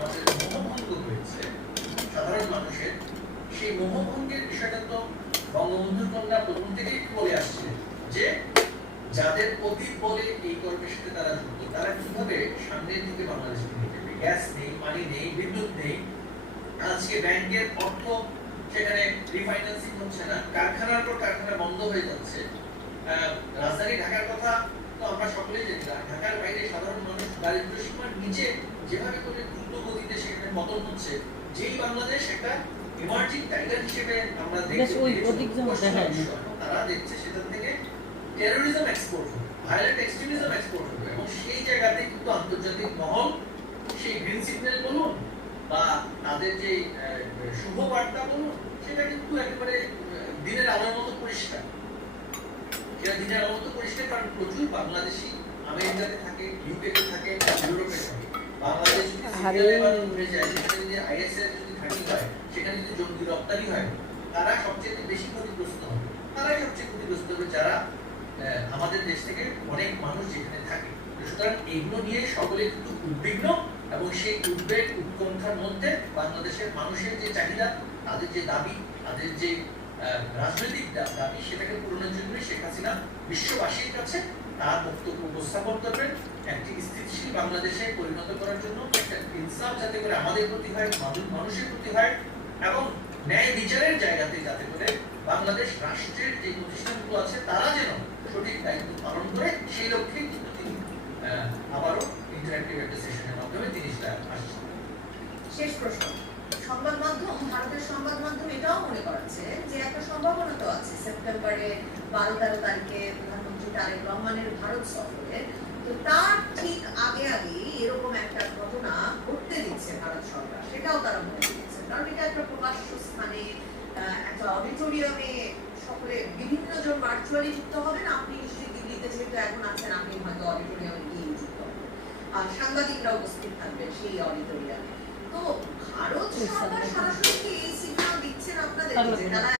আমাদের মোহভঙ্গ হয়েছে সাধারণ মানুষের, সেই মোহভঙ্গের বিষয়টা তো বঙ্গবন্ধুর কন্যা প্রথম থেকেই বলে আসছিলেন যে যাদের অতীত বলে এই কর্মের সাথে তারা যুক্ত, তারা কিভাবে সামনের দিকে বাংলাদেশকে নিয়ে যাবে। গ্যাস নেই, পানি নেই, বিদ্যুৎ নেই, আজকে ব্যাংকের অর্থ সেখানে রিফাইন্যান্সিং হচ্ছে না, কারখানার পর কারখানা বন্ধ হয়ে যাচ্ছে। রাজধানী ঢাকার কথা তো আমরা সকলেই জানি, ঢাকার বাইরে সাধারণ মানুষ দারিদ্র সীমার নিচে যেভাবে করে দ্রুত গতিতে সেখানে পতন হচ্ছে, যেই বাংলাদেশ একটা ইমার্জিং টাইগার হিসেবে আমরা দেখছি, তারা দেখছে সেটা থেকে টেরোরিজম এক্সপোর্ট হবে, ভায়োলেন্ট এক্সট্রিমিজম এক্সপোর্ট হবে, এবং সেই জায়গাতে কিন্তু আন্তর্জাতিক মহল সেই গ্রিন সিগন্যাল বলুন বা তাদের যে শুভ বার্তা বলুন, সেটা কিন্তু একেবারে দিনের আলোর মতো পরিষ্কার। সেটা দিনের আলোর মতো পরিষ্কার, কারণ প্রচুর বাংলাদেশি আমেরিকাতে থাকে, ইউকেতে থাকে, ইউরোপে থাকে। বাংলাদেশ যদি যায়, সেখানে যদি আইএসএর যদি ঘাঁটি হয়, সেখানে যদি জঙ্গি রপ্তানি হয়, তারা সবচেয়ে বেশি ক্ষতিগ্রস্ত হবে। তারাই সবচেয়ে ক্ষতিগ্রস্ত হবে যারা আমাদের দেশ থেকে অনেক মানুষ যেখানে থাকে। সুতরাং এইগুলো নিয়ে সকলে কিন্তু উদ্বিগ্ন, এবং সেই উদ্বেগ উৎকণ্ঠার মধ্যে বাংলাদেশের মানুষের যে চাহিদা, তাদের যে দাবি, তাদের যে রাজনৈতিক দাবি, সেটাকে পূরণের জন্য শেখ হাসিনা বিশ্ববাসীর কাছে তার বক্তব্য উপস্থাপন করবেন। একটি স্থিতিশীল বাংলাদেশে পরিণত করার জন্য একটা ইনসাফ যাতে করে আমাদের প্রতি হয়, মানুষের প্রতি হয়, এবং ন্যায় বিচারের জায়গাতে যাতে করে বাংলাদেশ রাষ্ট্রের যে প্রতিষ্ঠানগুলো আছে তারা যেন সঠিক দায়িত্ব পালন করে, সেই লক্ষ্যে কিন্তু তিনি আবারও ইন্টারঅ্যাক্টিভ একটা সেশনের মাধ্যমে তিনি আসছেন। শেষ প্রশ্ন, সংবাদ মাধ্যম, ভারতের সংবাদ মাধ্যম এটাও মনে করেছে যে একটা সম্ভাবনা তো আছে সেপ্টেম্বরে 12-13 তারিখে প্রধানমন্ত্রী তারেক রহমানের ভারত সফরে, তো তার ঠিক আগে আগে এরকম একটা ঘটনা ঘটতে দিচ্ছে ভারত সরকার, সেটাও তারা মনে করেছে। কারণ এটা একটা প্রকাশ্য স্থানে, একটা অডিটোরিয়ামে সকলে বিভিন্ন জন ভার্চুয়ালি যুক্ত হবেন। আপনি নিশ্চয়ই দিল্লিতে যেহেতু এখন আছেন, আপনি হয়তো অডিটোরিয়ামে গিয়ে যুক্ত হবেন, আর সাংবাদিকরা উপস্থিত থাকবেন সেই অডিটোরিয়ামে। তো ভারত সরকার সরাসরি এই সিগন্যাল দিচ্ছেন আপনাদের যে তারা